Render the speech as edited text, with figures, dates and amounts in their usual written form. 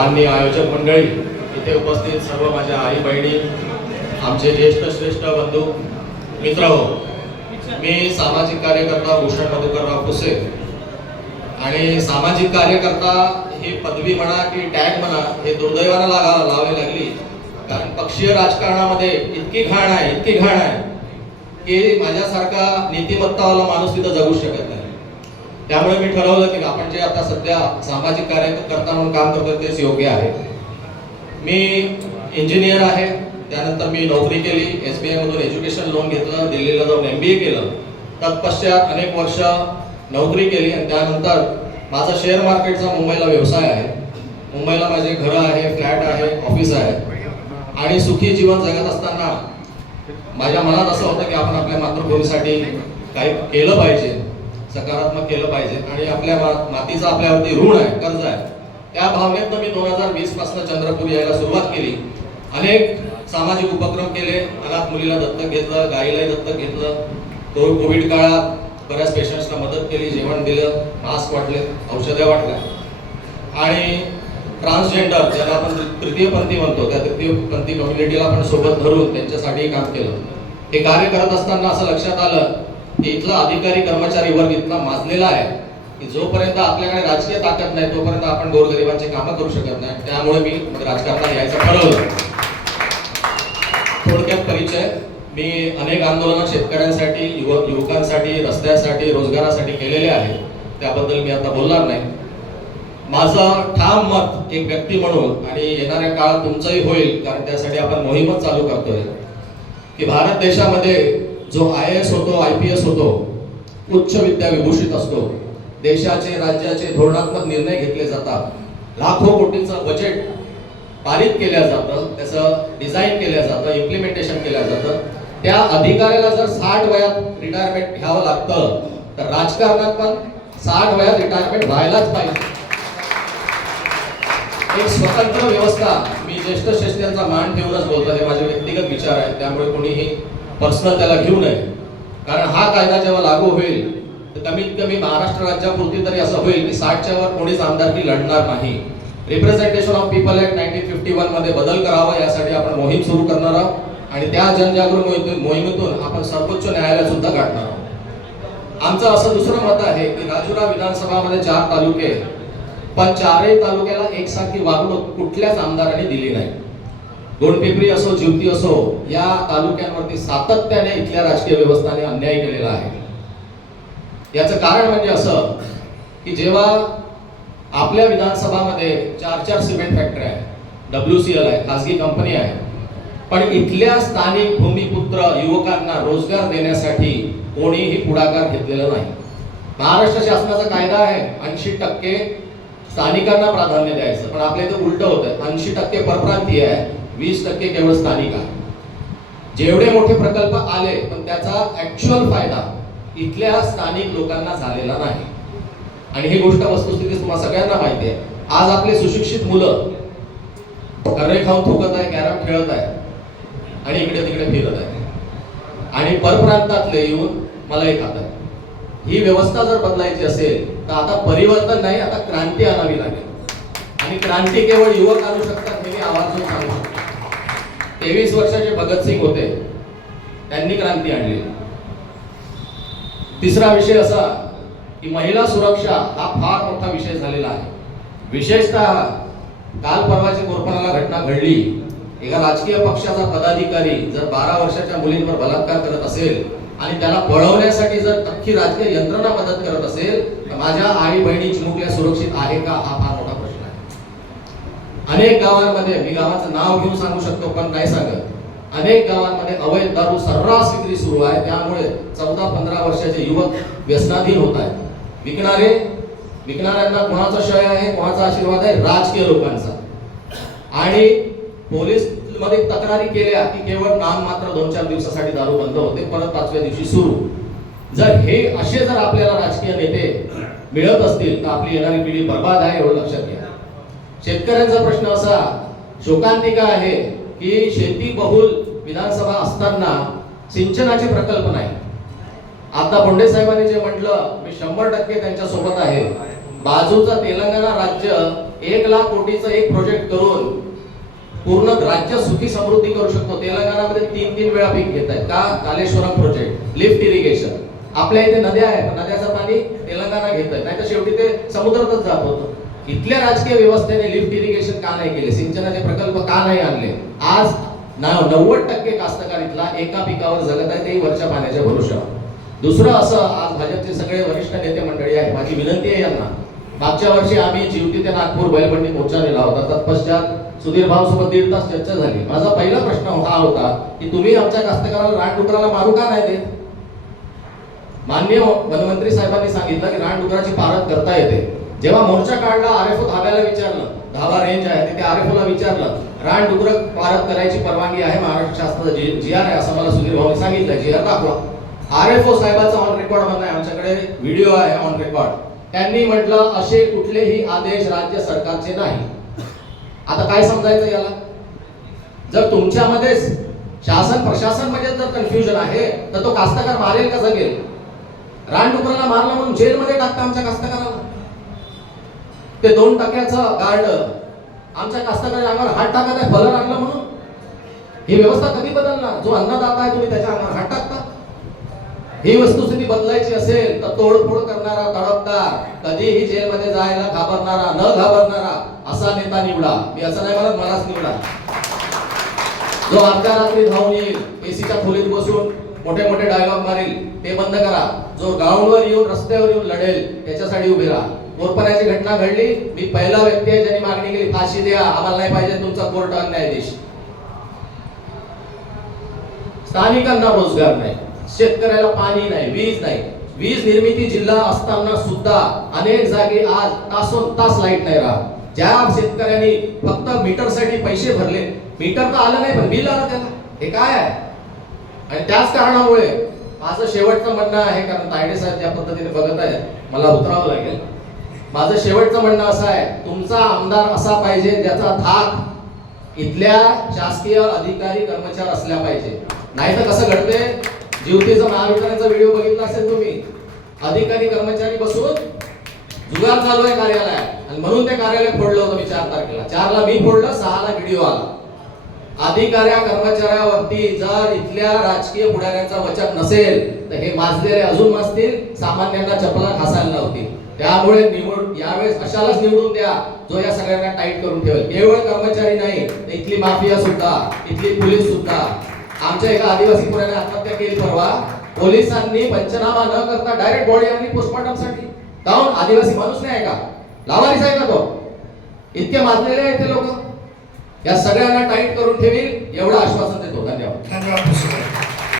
माननीय आयोजक मंडळी, इथे उपस्थित सर्व माझ्या आई बहिणी, आमचे ज्येष्ठ श्रेष्ठ बंधू मित्र हो, मी सामाजिक कार्यकर्ता भूषण मधुकरराव फुसे आणि सामाजिक कार्यकर्ता ही पदवी म्हणा की टॅग म्हणा हे दुर्दैवानं लावावी लागली, कारण पक्षीय राजकारणामध्ये इतकी घाण आहे की माझ्यासारखा नीतिमत्तावाला माणूस तिथं जगू शकत नाही. त्यामुळे मी ठरवलं की आपण जे आता सध्या सामाजिक कार्यकर्ता म्हणून काम करतोय तेच योग्य आहे. मी इंजिनियर आहे, त्यानंतर मी नोकरी केली, SBI मधून एज्युकेशन लोन घेतलं, दिल्लीला जाऊन MBA केलं, तत्पश्चात अनेक वर्ष नोकरी केली आणि त्यानंतर माझा शेअर मार्केटचा मुंबईला व्यवसाय आहे. मुंबईला माझे घर आहे, फ्लॅट आहे, ऑफिस आहे आणि सुखी जीवन जगत असताना माझ्या मनात असं होतं की आपण आपल्या मातृभूमीसाठी काही केलं पाहिजे, सकारात्मक केलं पाहिजे आणि आपल्या मातीचा आपल्यावरती ऋण आहे, कर्ज आहे. त्या भावनेत मी 2020 पासून चंद्रपूर यायला सुरुवात केली. अनेक सामाजिक उपक्रम केले, अनाथ मुलीला दत्तक घेतलं, गाईलाही दत्तक घेतलं, कोविड काळात बऱ्याच पेशंट्सना मदत केली, जेवण दिलं, मास्क वाटले, औषधे वाटल्या आणि ट्रान्सजेंडर ज्याला आपण तृतीयपंथी म्हणतो त्या तृतीयपंथी कम्युनिटीला आपण सोबत धरून त्यांच्यासाठी काम केलं. हे कार्य करत असताना असं लक्षात आलं की इथला अधिकारी कर्मचारी वर्ग इतका माजलेला आहे की जोपर्यंत आपल्याकडे राजकीय ताकद नाही तोपर्यंत आपण गोरगरिबांची कामं करू शकत नाही. त्यामुळे मी राजकारणात यायचं ठरवलं. थोडक्यात परिचय, मी अनेक आंदोलनं शेतकऱ्यांसाठी, युवकांसाठी, रस्त्यासाठी, रोजगारासाठी केलेले आहे, त्याबद्दल मी आता बोलणार नाही. माझं ठाम मत एक व्यक्ती म्हणून आणि येणाऱ्या काळात तुमचंही होईल, कारण त्यासाठी आपण मोहीमच चालू करतोय की भारत देशामध्ये जो IAS होतो, IPS होतो, उच्च विद्या विभूषित असतो, देशाचे राज्याचे धोरणात्मक निर्णय घेतले जातात, लाखो कोटींचं बजेट पारित केलं जातं, त्याचं डिझाईन केलं जातं, इम्प्लिमेंटेशन केलं जातं. त्या अधिकाऱ्याला जर 60 वयात रिटायरमेंट घ्यावं लागतं तर राजकारणात पण 60 वयात रिटायरमेंट व्हायलाच पाहिजे. एक स्वतंत्र व्यवस्था, मी ज्येष्ठ श्रेष्ठींचा मान ठेवूनच बोलतो, हे माझे व्यक्तिगत विचार आहेत, त्यामुळे कोणीही पर्सनल त्याला घेऊ नये. कारण हा कायदा जेव्हा लागू होईल तर कमीत कमी महाराष्ट्र राज्यापुरती तरी असं होईल की 60च्या वर कोणीच आमदारकी लढणार नाही. रिप्रेझेंटेशन ऑफ पीपल ऍक्ट 1951 मध्ये बदल करावा, यासाठी आपण मोहीम सुरू करणार आहोत आणि त्या जनजागृती मोहिमेतून आपण सर्वोच्च न्यायालय सुद्धा गाठणार आहोत. आमचं असं दुसरं मत आहे की राजुरा विधानसभामध्ये 4 तालुके, पण 4ही तालुक्याला एकसारखी वागणूक कुठल्याच आमदारांनी दिली नाही. गोंडपिंपरी असो, जिवती असो, या तालुक्यांवरती सातत्याने इथल्या राजकीय व्यवस्थाने अन्याय केलेला आहे. याचं कारण म्हणजे असं की जेव्हा आपल्या विधानसभामध्ये 4 सिमेंट फॅक्टरी आहे, WCL आहे, खासगी कंपनी आहे, पण इथल्या स्थानिक भूमिपुत्र युवकांना रोजगार देण्यासाठी कोणीही पुढाकार घेतलेला नाही. महाराष्ट्र शासनाचा कायदा आहे 80% स्थानिकांना प्राधान्य द्यायचं, पण आपल्या इथं उलट होतं, 80% परप्रांतीय आहे, 20% केवळ स्थानिक आहे. जेवढे मोठे प्रकल्प आले पण त्याचा ऍक्च्युअल फायदा इथल्या स्थानिक लोकांना झालेला नाही आणि ही गोष्ट वस्तुस्थिती तुम्हाला सगळ्यांना माहिती आहे. आज आपले सुशिक्षित मुलं कर्रे खाऊन थुकत आहे, कॅरम खेळत आहे आणि इकडे तिकडे फिरत आहे आणि परप्रांतातले येऊन मलाही खात आहे. ही व्यवस्था जर बदलायची असेल तर आता परिवर्तन नाही, आता क्रांती आणावी लागेल आणि क्रांती केवळ युवक आणू शकतात हे मी आवर्जून सांगतो. 23 वर्षाचे भगतसिंग होते, त्यांनी क्रांती आणली. तिसरा विषय असा की महिला सुरक्षा हा फार मोठा विषय झालेला आहे. विशेषतः काल परवाच्या कोरपणाला घटना घडली. एका राजकीय पक्षाचा पदाधिकारी जर 12 वर्षाच्या मुलींवर बलात्कार करत असेल आणि त्याला पळवण्यासाठी जर अख्खी राजकीय यंत्रणा मदत करत असेल तर माझ्या आई बहिणी चिमुकल्या सुरक्षित आहे का, हा फार मोठा प्रश्न आहे. अनेक गावांमध्ये, मी गावाचं नाव घेऊन सांगू शकतो पण नाही सांगत, अनेक गावांमध्ये अवैध दारू सर्रास विक्री सुरू आहे. त्यामुळे 14-15 वर्षाचे युवक व्यसनाधीन होत आहेत. विकणाऱ्यांना कोणाचा शय आहे, कोणाचा आशीर्वाद आहे, राजकीय लोकांचा. आणि पोलीस मध्ये तक्रारी केल्या की केवळ नाम मात्र 2-4 दिवसासाठी दारू बंद होते, परत 5व्या दिवशी सुरू. जर हे असे जर आपल्याला राजकीय नेते मिळत असतील तर आपली येणारी पिढी बर्बाद आहे, एवढं लक्षात घ्या. शेतकऱ्यांचा प्रश्न असा शोकांतिका आहे की शेती बहुल विधानसभा असताना सिंचनाचे प्रकल्प नाही. आता बोंडे साहेबांनी जे म्हटलं मी 100% त्यांच्या सोबत आहे. बाजूचा तेलंगणा राज्य 1,00,000 कोटीचं एक प्रोजेक्ट करून पूर्ण राज्य सुखी समृद्धी करू शकतो. तेलंगणामध्ये 3 वेळा पीक घेत आहेत का? Kaleshwaram project, lift irrigation. आपल्या इथे नद्या आहेत, नाल्याचं पाणी तेलंगणा घेत आहे, नाही तर शेवटी ते समुद्रातच जात होतं. इथल्या राजकीय व्यवस्थेने लिफ्ट इरिगेशन का नाही केले? सिंचनाचे प्रकल्प का नाही आणले? आज 90% कास्तकार इथला एका पिकावर जगत आहे, तेही वरच्या पाण्याच्या भरोशावर. दुसरं असं, आज भाजपचे सगळे वरिष्ठ नेते मंडळी आहे, माझी विनंती आहे यांना, मागच्या वर्षी आम्ही चिवटी ते नागपूर बैलबंडी मोर्चा नेला होता. तत्पश्चात सुधीर भाऊ सोबत 1.5 तास चर्चा झाली. माझा पहिला प्रश्न हा होता की तुम्ही आमच्या कास्तकाराला रानडुकराला मारू का नाही देत? माननीय वनमंत्री साहेबांनी सांगितलं की रानडुकराची पारख करता येते. जेव्हा मोर्चा काढला, आरएफओ धाब्याला विचारलं, धाबा रेंज आहे तिथे आरएफओला विचारलं, रानडुकर पारख करायची परवानगी आहे, महाराष्ट्र शासनाचा जीआर आहे असं मला सुधीर भाऊने सांगितलं. जीआर दाखवा. आरएफओ साहेबाचा ऑन रेकॉर्ड म्हणणं आहे, आमच्याकडे व्हिडिओ आहे ऑन रेकॉर्ड. त्यांनी म्हटलं असे कुठलेही आदेश राज्य सरकारचे नाही. आता काय समजायचं याला? जर तुमच्यामध्ये शासन प्रशासन मध्ये जर कन्फ्युजन आहे तर तो कास्तकार मारेल का जगेल? रानडुकराला मारलं म्हणून जेलमध्ये टाकता आमच्या कास्तकाराला. ते 2% गार्ड आमच्या कास्तकाराच्या अंगावर हात टाकत आहे फलर आणलं म्हणून. ही व्यवस्था कधी बदलणार? जो अन्नदाता आहे तुम्ही त्याच्या अंगावर हात टाकता. ही वस्तुस्थिती बदलायची असेल तर तोडफोड करणारा, तडफदार, कधीही जेलमध्ये जायला घाबरणारा, न घाबरणारा असा नेता निवडा. मी असं नाही म्हणत, मलाच निवडा. जो अर्ध्या रात्री धावून येईल, एसीच्या खोलीत बसून मोठे मोठे डायलॉग मारेल, ते बंद करा. जो ग्राउंडवर येऊन रस्त्यावर येऊन लढेल त्याच्यासाठी उभे राहा. कोरपण्याची घटना घडली, मी पहिला व्यक्ती आहे ज्यांनी मागणी केली फाशी द्या, आम्हाला नाही पाहिजे तुमचा कोर्ट न्यायाधीश. स्थानिकांना रोजगार नाही, शेतकऱ्याला पाणी नाही, वीज नाही. वीज निर्मिती जिल्हा असताना सुद्धा अनेक जागी आज तासोन तास लाईट नाही राहत. ज्या शेतकऱ्यांनी फक्त मीटरसाठी पैसे भरले, मीटर तर आलं नाही पण बिल आलं त्याला. हे काय आहे? आणि त्याच कारणामुळे माझं शेवटचं म्हणणं आहे, कारण तायडे साहेब ज्या पद्धतीने बघत आहेत मला उतरावं लागेल. माझं शेवटचं म्हणणं असं आहे, तुमचा आमदार असा पाहिजे ज्याचा धाक इथल्या शासकीय अधिकारी कर्मचारी असल्या पाहिजे. नाही तर कसं घडते, जीवतीचा महावितरणचा व्हिडिओ बघितला असेल तुम्ही, अधिकारी कर्मचारी बसून जुगार चालू आहे कार्यालयात, आणि म्हणून ते कार्यालय फोडलं होतं मी 4 तारखेला. 4 ला मी फोडलं, 6 ला व्हिडिओ आला. अधिकाऱ्या कर्मचाऱ्यावरती जर इथल्या राजकीय पुढाऱ्यांचा वचक नसेल तर हे माजलेले अजून माजतील, सामान्यांना चपला घासायला लावतील. त्यामुळे यावेळेस अशालाच निवडून द्या जो या सगळ्यांना टाईट करून ठेवेल. केवळ कर्मचारी नाही, इथली माफिया सुद्धा, इथली पोलीस सुद्धा. आमच्या एका आदिवासी पुराने आत्महत्या केली परवा. पोलिसांनी पंचनामा न करता डायरेक्ट बॉडी आणली पोस्टमॉर्टमसाठी. काऊन? आदिवासी माणूस नाही आहे का? लावारीस आहे का तो? इतके माजलेले आहेत ते लोक. या सगळ्यांना टाईट करून ठेवील एवढं आश्वासन देतो. धन्यवाद.